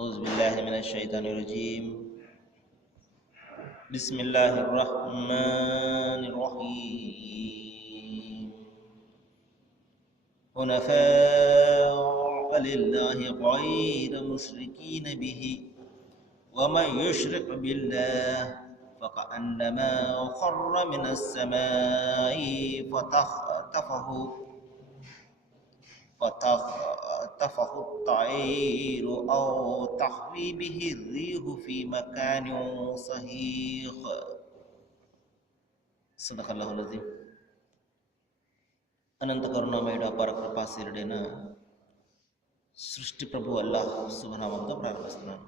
أعوذ بالله من الشيطان الرجيم. بسم الله الرحمن الرحيم. حنفاء لله غير مشركين به ومن يشرك بالله فكأنما خر من السماء فتخطفه الطير أو تهوي به الريح في مكان صحيح. صدق الله العظيم. అనంత కరుణామయుడు అపార కృపాశీలుడైన సృష్టి ప్రభు అల్లాహ్ శుభనామంతో ప్రారంభిస్తున్నాను.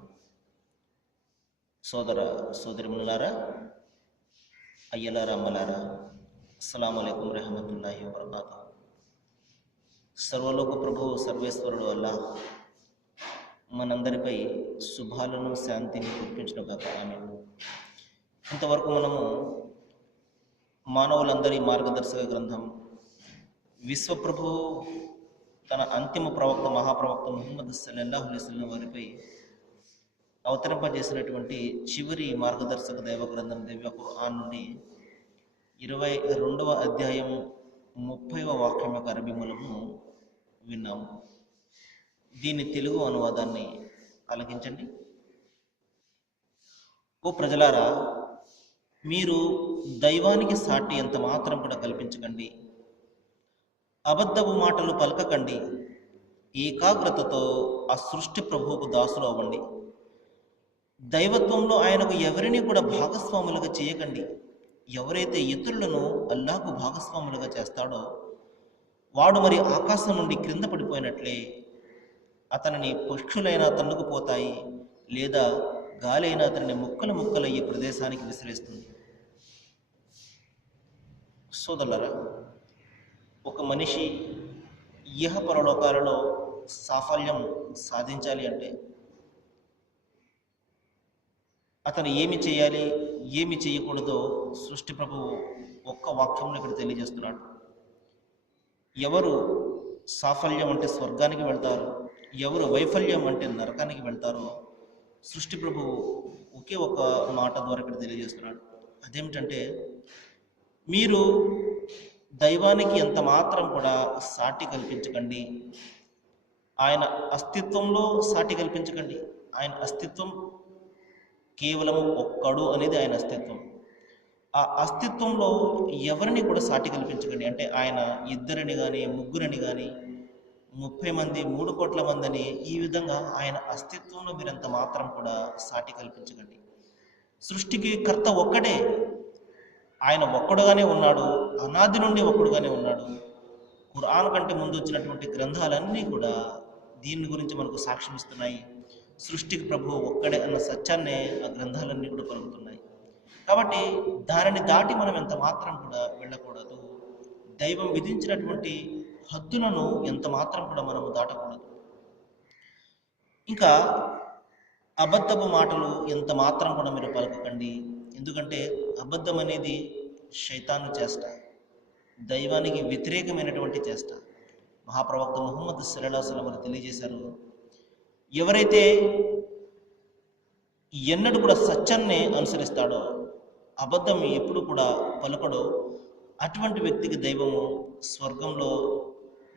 సోదర సోదరిమణులారా, అయ్యలారా, అమ్మలారా, అస్సలాము అలైకుం రహమతుల్లాహి వబరకాతుహు. సర్వలోక ప్రభు సర్వేశ్వరుడు అల్లాహ్ మనందరిపై శుభాలను శాంతిని కురిపించును గాక. ఆమేన్. ఇంతవరకు మనము మానవులందరి మార్గదర్శక గ్రంథం విశ్వప్రభు తన అంతిమ ప్రవక్త మహాప్రవక్త ముహమ్మద్ సల్లల్లాహు అలైహి వసల్లం వారిపై అవతరింపజేసినటువంటి చివరి మార్గదర్శక దైవ గ్రంథం దివ్య ఖురాన్ నుండి 22వ అధ్యాయం 30వ వాక్యం యొక్క అరబీ మూలము విన్నాము. దీని తెలుగు అనువాదాన్ని ఆలకించండి. ఓ ప్రజలారా, మీరు దైవానికి సాటి ఎంత మాత్రం కూడా కల్పించకండి, అబద్ధపు మాటలు పలకకండి, ఏకాగ్రతతో ఆ సృష్టి ప్రభువుకు దాసులు అవ్వండి. దైవత్వంలో ఆయనకు ఎవరిని కూడా భాగస్వాములుగా చేయకండి. ఎవరైతే ఇతరులను అల్లాహకు భాగస్వాములుగా చేస్తాడో వాడు మరి ఆకాశం నుండి క్రింద పడిపోయినట్లే అతనిని పక్షులైనా తన్నుకుపోతాయి, లేదా గాలైనా అతనిని ముక్కలు ముక్కలయ్యే ప్రదేశానికి విసిరేస్తుంది. సోదరులారా, ఒక మనిషి ఇహ పరలోకాలలో సాఫల్యం సాధించాలి అంటే అతను ఏమి చేయాలి, ఏమి చేయకూడదో సృష్టి ప్రభువు ఒక్క వాక్యంలో ఇక్కడ తెలియజేస్తున్నాడు. ఎవరు సాఫల్యం అంటే స్వర్గానికి వెళ్తారు, ఎవరు వైఫల్యం అంటే నరకానికి వెళ్తారో సృష్టి ప్రభువు ఒకే ఒక మాట ద్వారా ఇక్కడ తెలియజేస్తున్నాడు. అదేమిటంటే, మీరు దైవానికి ఎంత మాత్రం కూడా సాటి కల్పించకండి, ఆయన అస్తిత్వంలో సాటి కల్పించకండి. ఆయన అస్తిత్వం కేవలం ఒక్కడు అనేది ఆయన అస్తిత్వం. ఆ అస్తిత్వంలో ఎవరిని కూడా సాటి కల్పించకండి. అంటే ఆయన ఇద్దరిని కానీ, ముగ్గురిని కానీ, 30 మంది, 3 కోట్ల మంది అని ఈ విధంగా ఆయన అస్తిత్వంలో మీరంత మాత్రం కూడా సాటి కల్పించకండి. సృష్టికి కర్త ఒక్కడే, ఆయన ఒక్కడుగానే ఉన్నాడు, అనాది నుండి ఒక్కడుగానే ఉన్నాడు. ఖురాన్ కంటే ముందు వచ్చినటువంటి గ్రంథాలన్నీ కూడా దీని గురించి మనకు సాక్ష్యం ఇస్తున్నాయి. సృష్టికి ప్రభువు ఒక్కడే అన్న సత్యాన్నే ఆ గ్రంథాలన్నీ కూడా పలుకుతున్నాయి. కాబట్టి దానిని దాటి మనం ఎంత మాత్రం కూడా వెళ్ళకూడదు. దైవం విధించినటువంటి హద్దులను ఎంత మాత్రం కూడా మనము దాటకూడదు. ఇంకా అబద్ధపు మాటలు ఎంత మాత్రం కూడా మీరు పలకకండి. ఎందుకంటే అబద్ధం అనేది శైతాను చేష్ట, దైవానికి వ్యతిరేకమైనటువంటి చేష్ట. మహాప్రవక్త ముహమ్మద్ సల్లల్లాహు అలైహి వసల్లం తెలియజేశారు, ఎవరైతే ఎన్నడూ కూడా సత్యాన్నే అనుసరిస్తాడో, అబద్ధం ఎప్పుడు కూడా పలుకడో, అటువంటి వ్యక్తికి దైవము స్వర్గంలో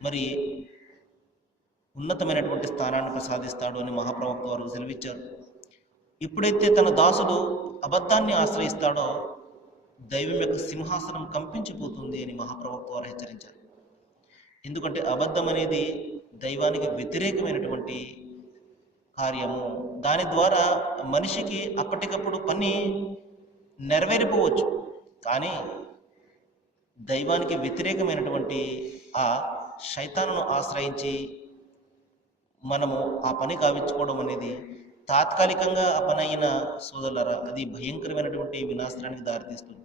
మరి ఉన్నతమైనటువంటి స్థానాన్ని ప్రసాదిస్తాడు అని మహాప్రవక్త వారు సెలవిచ్చారు. ఎప్పుడైతే తన దాసుడు అబద్ధాన్ని ఆశ్రయిస్తాడో దైవం యొక్క సింహాసనం కంపించిపోతుంది అని మహాప్రవక్త వారు హెచ్చరించారు. ఎందుకంటే అబద్ధం అనేది దైవానికి వ్యతిరేకమైనటువంటి కార్యము. దాని ద్వారా మనిషికి అప్పటికప్పుడు పని నెరవేరిపోవచ్చు, కానీ దైవానికి వ్యతిరేకమైనటువంటి ఆ శైతానును ఆశ్రయించి మనము ఆ పని కావించుకోవడం అనేది తాత్కాలికంగా ఆ పని అయిన సోదరులారా, అది భయంకరమైనటువంటి వినాశనానికి దారితీస్తుంది.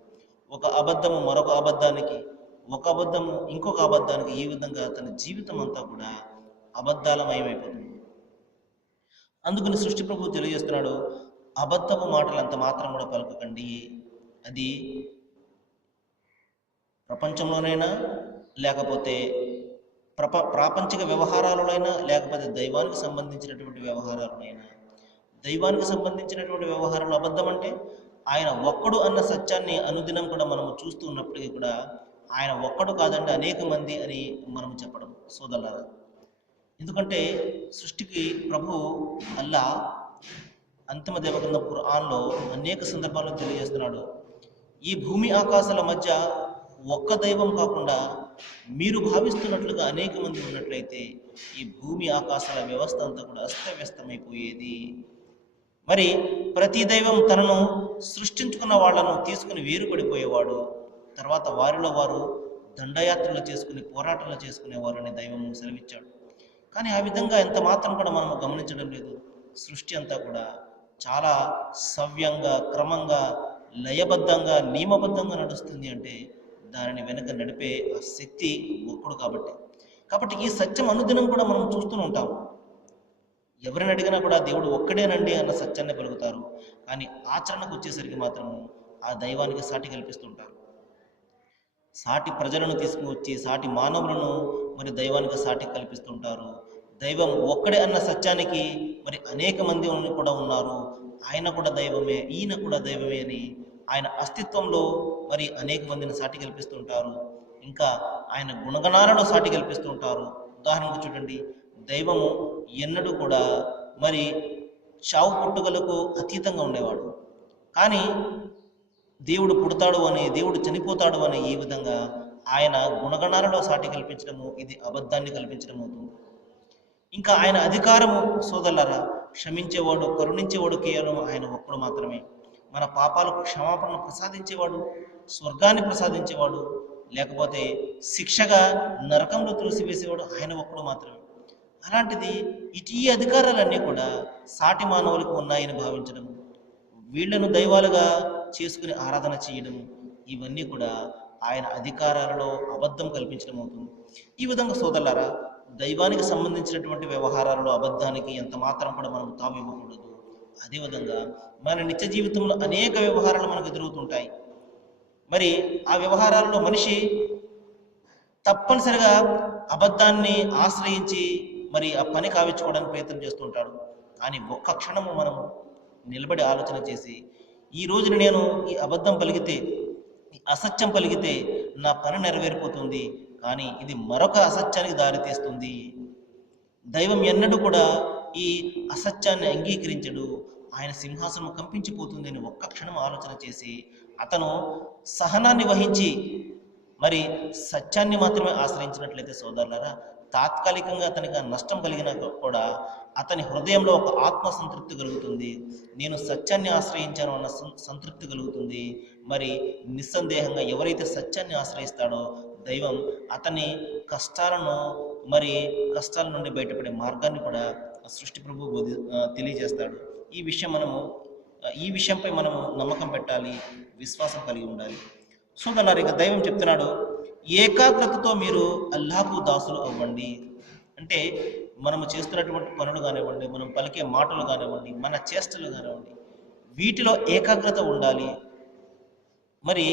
ఒక అబద్ధము మరొక అబద్ధానికి, ఒక అబద్ధము ఇంకొక అబద్ధానికి, ఈ విధంగా తన జీవితం అంతా కూడా అబద్ధాలమయమైపోతుంది. అందుకని సృష్టి ప్రభువు తెలియజేస్తున్నాడు, అబద్ధపు మాటలు అంత మాత్రం కూడా పలకకండి. అది ప్రపంచంలోనైనా, లేకపోతే ప్రాపంచిక వ్యవహారాలైనా, లేకపోతే దైవానికి సంబంధించినటువంటి వ్యవహారాలైనా, దైవానికి సంబంధించినటువంటి వ్యవహారంలో అబద్ధం అంటే ఆయన ఒక్కడు అన్న సత్యాన్ని అనుదినం కూడా మనము చూస్తూ ఉన్నప్పటికీ కూడా ఆయన ఒక్కడు కాదండి అనేక మంది అని మనం చెప్పడం సోదరులారా. ఎందుకంటే సృష్టికి ప్రభు అల్లా అంతిమ దేవగ్రంథం ఖురాన్లో అనేక సందర్భాల్లో తెలియజేస్తున్నాడు, ఈ భూమి ఆకాశాల మధ్య ఒక్క దైవం కాకుండా మీరు భావిస్తున్నట్లుగా అనేక మంది ఉన్నట్లయితే ఈ భూమి ఆకాశాల వ్యవస్థ అంతా కూడా అస్తవ్యస్తమైపోయేది. మరి ప్రతి దైవం తనను సృష్టించుకున్న వాళ్లను తీసుకుని వేరుపడిపోయేవాడు. తర్వాత వారిలో వారు దండయాత్రలు చేసుకుని పోరాటాలు చేసుకునేవారని దైవం సెలవిచ్చాడు. కానీ ఆ విధంగా ఎంత మాత్రం కూడా మనము గమనించడం లేదు. సృష్టి అంతా కూడా చాలా సవ్యంగా, క్రమంగా, లయబద్ధంగా, నియమబద్ధంగా నడుస్తుంది అంటే దానిని వెనుక నడిపే ఆ శక్తి ఒక్కడు కాబట్టి ఈ సత్యం అనుదినం కూడా మనం చూస్తూనే ఉంటాం. ఎవరిని అడిగినా కూడా దేవుడు ఒక్కడేనండి అన్న సత్యాన్ని పలుకుతారు. కానీ ఆచరణకు వచ్చేసరికి మాత్రము ఆ దైవానికి సాటి కల్పిస్తుంటారు. సాటి ప్రజలను తీసుకువచ్చి సాటి మానవులను మరి దైవానికి సాటి కల్పిస్తుంటారు. దైవం ఒక్కడే అన్న సత్యానికి మరి అనేక మంది కూడా ఉన్నారు, ఆయన కూడా దైవమే, ఈయన కూడా దైవమే అని ఆయన అస్తిత్వంలో మరి అనేక మందిని సాటి కల్పిస్తుంటారు. ఇంకా ఆయన గుణగణాలను సాటి కల్పిస్తుంటారు. ఉదాహరణకు చూడండి, దైవము ఎన్నడూ కూడా మరి చావు పుట్టుకలకు అతీతంగా ఉండేవాడు. కానీ దేవుడు పుడతాడు అని, దేవుడు చనిపోతాడు అని ఈ విధంగా ఆయన గుణగణాలలో సాటి కల్పించడము ఇది అబద్ధాన్ని కల్పించడం అవుతుంది. ఇంకా ఆయన అధికారము సోదరులారా, క్షమించేవాడు, కరుణించేవాడు కేవలం ఆయన ఒక్కడు మాత్రమే. మన పాపాలకు క్షమాపణను ప్రసాదించేవాడు, స్వర్గాన్ని ప్రసాదించేవాడు, లేకపోతే శిక్షగా నరకంలో త్రోసివేసేవాడు ఆయన ఒక్కడు మాత్రమే. అలాంటిది ఈ అధికారాలన్నీ కూడా సాటి మానవులకు ఉన్నాయని భావించడం, వీళ్లను దైవాలుగా చేసుకుని ఆరాధన చేయడం, ఇవన్నీ కూడా ఆయన అధికారాలలో అబద్ధం కల్పించడం అవుతుంది. ఈ విధంగా సోదరులారా, దైవానికి సంబంధించినటువంటి వ్యవహారాలలో అబద్ధానికి ఎంత మాత్రం కూడా మనం తావివ్వకూడదు. అదేవిధంగా మన నిత్య జీవితంలో అనేక వ్యవహారాలు మనకు ఎదురవుతుంటాయి. మరి ఆ వ్యవహారాలలో మనిషి తప్పనిసరిగా అబద్ధాన్ని ఆశ్రయించి మరి ఆ పని కావించుకోవడానికి ప్రయత్నం చేస్తుంటాడు. కానీ ఒక్క క్షణము మనము నిలబడి ఆలోచన చేసి, ఈ రోజున నేను ఈ అబద్ధం పలికితే, ఈ అసత్యం పలికితే నా పని నెరవేరిపోతుంది, కానీ ఇది మరొక అసత్యానికి దారితీస్తుంది. దైవం ఎన్నడూ కూడా ఈ అసత్యాన్ని అంగీకరించడు, ఆయన సింహాసనం కంపించిపోతుంది అని ఒక్క క్షణం ఆలోచన చేసి అతను సహనాన్ని వహించి మరి సత్యాన్ని మాత్రమే ఆశ్రయించినట్లయితే సోదరులారా, తాత్కాలికంగా అతనికి నష్టం కలిగినా కూడా అతని హృదయంలో ఒక ఆత్మ సంతృప్తి కలుగుతుంది. నేను సత్యాన్ని ఆశ్రయించాను అన్న సంతృప్తి కలుగుతుంది. మరి నిస్సందేహంగా ఎవరైతే సత్యాన్ని ఆశ్రయిస్తాడో దైవం అతని కష్టాల నుండి బయటపడే మార్గాన్ని కూడా సృష్టి ప్రభువు తెలియజేస్తాడు. ఈ విషయంపై మనము నమ్మకం పెట్టాలి, విశ్వాసం కలిగి ఉండాలి. సోదరులారా, ఇక దైవం చెప్తున్నాడు, ఏకాగ్రతతో మీరు అల్లాహకు దాసులు అవ్వండి. అంటే మనము చేస్తున్నటువంటి పనులు కానివ్వండి, మనం పలికే మాటలు కానివ్వండి, మన చేష్టలు కానివ్వండి, వీటిలో ఏకాగ్రత ఉండాలి. మరి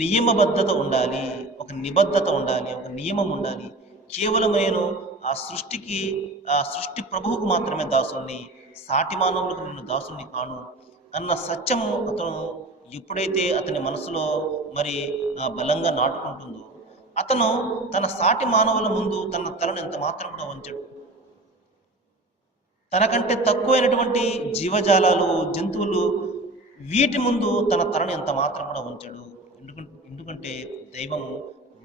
నియమబద్ధత ఉండాలి, ఒక నిబద్ధత ఉండాలి, ఒక నియమం ఉండాలి. కేవలం నేను ఆ సృష్టి ప్రభువుకు మాత్రమే దాసుని, సాటి మానవులకు నేను దాసుని కాను అన్న సత్యము అతను ఎప్పుడైతే అతని మనసులో మరి బలంగా నాటుకుంటుందో, అతను తన సాటి మానవుల ముందు తన తలను ఎంత మాత్రం కూడా వంచడు. తనకంటే తక్కువైనటువంటి జీవజాలాలు, జంతువులు, వీటి ముందు తన తలను ఎంత మాత్రం కూడా ఉంచడు. ఎందుకంటే దైవము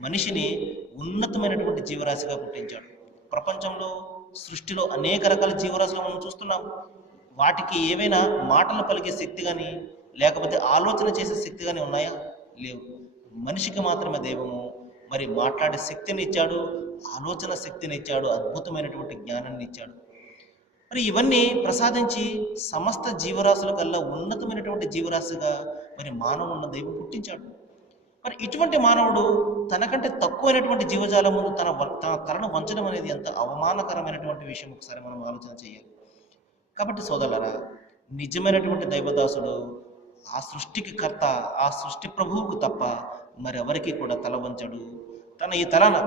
మనిషిని ఉన్నతమైనటువంటి జీవరాశిగా పుట్టించాడు. ప్రపంచంలో సృష్టిలో అనేక రకాల జీవరాశులు మనం చూస్తున్నాం. వాటికి ఏవైనా మాటలు పలికే శక్తి కానీ లేకపోతే ఆలోచన చేసే శక్తి కానీ ఉన్నాయా? లేవు. మనిషికి మాత్రమే దైవము మరి మాట్లాడే శక్తిని ఇచ్చాడు, ఆలోచన శక్తిని ఇచ్చాడు, అద్భుతమైనటువంటి జ్ఞానాన్ని ఇచ్చాడు. మరి ఇవన్నీ ప్రసాదించి సమస్త జీవరాశుల కల్లా ఉన్నతమైనటువంటి జీవరాశిగా మరి మానవున్న దైవం పుట్టించాడు. మరి ఇటువంటి మానవుడు తనకంటే తక్కువైనటువంటి జీవజాలం ముందు తన తలను వంచడం అనేది ఎంత అవమానకరమైనటువంటి విషయం ఒకసారి మనం ఆలోచన చేయాలి. కాబట్టి సోదరులారా, నిజమైనటువంటి దైవదాసుడు ఆ సృష్టికి కర్త, ఆ సృష్టి ప్రభువుకు తప్ప మరెవరికి కూడా తల వంచడు. తన ఈ తలన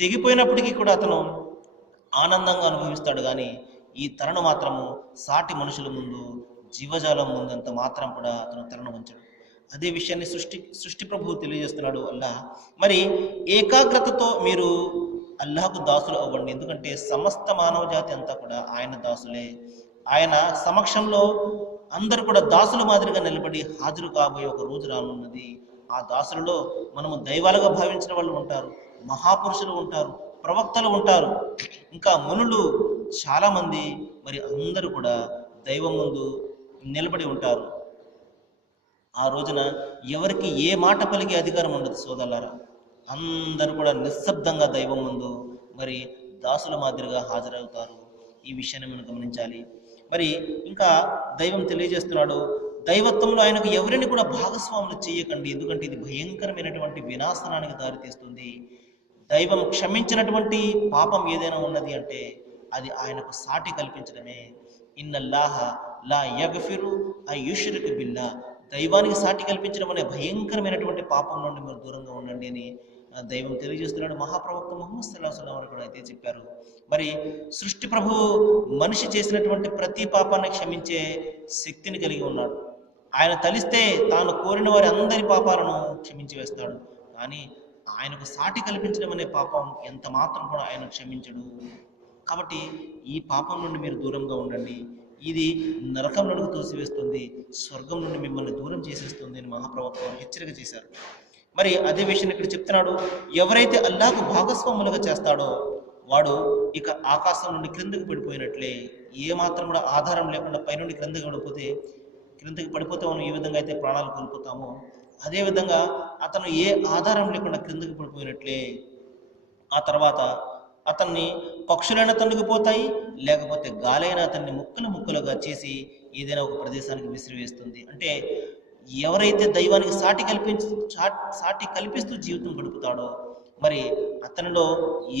తెగిపోయినప్పటికీ కూడా అతను ఆనందంగా అనుభవిస్తాడు. కానీ ఈ తలను మాత్రము సాటి మనుషుల ముందు జీవజాలం ముందంత మాత్రం కూడా అతను తలను వంచడు. అదే విషయాన్ని సృష్టి ప్రభువు తెలియజేస్తున్నాడు అల్లాహ్. మరి ఏకాగ్రతతో మీరు అల్లాహకు దాసులు అవ్వండి, ఎందుకంటే సమస్త మానవ జాతి అంతా కూడా ఆయన దాసులే. ఆయన సమక్షంలో అందరూ కూడా దాసుల మాదిరిగా నిలబడి హాజరు కాబోయే ఒక రోజు రానున్నది. ఆ దాసులలో మనము దైవాలుగా భావించిన వాళ్ళు ఉంటారు, మహాపురుషులు ఉంటారు, ప్రవక్తలు ఉంటారు, ఇంకా మునులు చాలామంది. మరి అందరూ కూడా దైవం ముందు నిలబడి ఉంటారు. ఆ రోజున ఎవరికి ఏ మాట పలికే అధికారం ఉండదు సోదరులారా. అందరూ కూడా నిశ్శబ్దంగా దైవం ముందు మరి దాసుల మాదిరిగా హాజరవుతారు. ఈ విషయాన్ని మనం గమనించాలి. మరి ఇంకా దైవం తెలియజేస్తున్నాడు, దైవత్వంలో ఆయనకు ఎవరిని కూడా భాగస్వాములు చేయకండి, ఎందుకంటే ఇది భయంకరమైనటువంటి వినాశనానికి దారితీస్తుంది. దైవం క్షమించినటువంటి పాపం ఏదైనా ఉన్నది అంటే అది ఆయనకు సాటి కల్పించడమే. ఇన్నల్లాహ లా యగ్ఫిరు అయ్యుష్రిక బిల్లా. దైవానికి సాటి కల్పించడం అనే భయంకరమైనటువంటి పాపం నుండి మీరు దూరంగా ఉండండి అని దైవం తెలియజేస్తున్నాడు. మహాప్రవక్త ముహమ్మద్ సల్లల్లాహు అలైహి వసల్లం కూడా అయితే చెప్పారు. మరి సృష్టి ప్రభువు మనిషి చేసినటువంటి ప్రతి పాపాన్ని క్షమించే శక్తిని కలిగి ఉన్నాడు. ఆయన తలిస్తే తాను కోరిన వారి అందరి పాపాలను క్షమించి వేస్తాడు. కానీ ఆయనకు సాటి కల్పించడం అనే పాపం ఎంత మాత్రం కూడా ఆయన క్షమించడు. కాబట్టి ఈ పాపం నుండి మీరు దూరంగా ఉండండి. ఇది నరకం నుండి తోసివేస్తుంది, స్వర్గం నుండి మిమ్మల్ని దూరం చేసేస్తుంది అని మహాప్రవక్త హెచ్చరిక చేశారు. మరి అదే విషయం ఇక్కడ చెప్తున్నాడు, ఎవరైతే అల్లాహకు భాగస్వాములుగా చేస్తాడో వాడు ఇక ఆకాశం నుండి క్రిందకి పడిపోయినట్లే. ఏ మాత్రం కూడా ఆధారం లేకుండా పైనుండి క్రిందకి పడిపోతే మనం ఏ విధంగా అయితే ప్రాణాలు కోల్పోతామో అదేవిధంగా అతను ఏ ఆధారం లేకుండా క్రిందకి పడిపోయినట్లే. ఆ తర్వాత అతన్ని పక్షులైన తొలగిపోతాయి, లేకపోతే గాలైన అతన్ని ముక్కలుగా చేసి ఏదైనా ఒక ప్రదేశానికి విసిరివేస్తుంది. అంటే ఎవరైతే దైవానికి సాటి కల్పిస్తూ జీవితం గడుపుతాడో మరి అతనిలో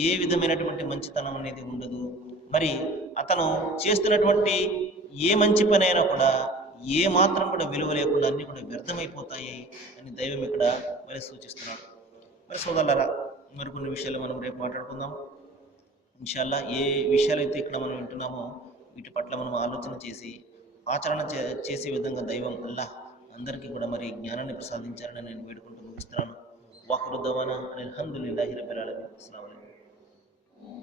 ఏ విధమైనటువంటి మంచితనం అనేది ఉండదు. మరి అతను చేస్తున్నటువంటి ఏ మంచి పని అయినా కూడా ఏ మాత్రం కూడా విలువ లేకుండా అన్నీ కూడా వ్యర్థమైపోతాయి అని దైవం ఇక్కడ మరి సూచిస్తున్నాడు. మరి సోదరులారా, మరికొన్ని విషయాలు మనం రేపు మాట్లాడుకుందాం ఇన్షాల్లా. ఏ విషయాలైతే ఇక్కడ మనం వింటున్నామో వీటి పట్ల మనం ఆలోచన చేసి ఆచరణ చేసే విధంగా దైవం అల్లాహ్ అందరికీ కూడా మరి జ్ఞానాన్ని ప్రసాదించాలని నేను వేడుకుంటూ ముగిస్తున్నాను. వాఖిరు దవానా అల్హమ్దులిల్లాహి రబ్బిల్ ఆలమీన్. అస్సలాము అలైకుం.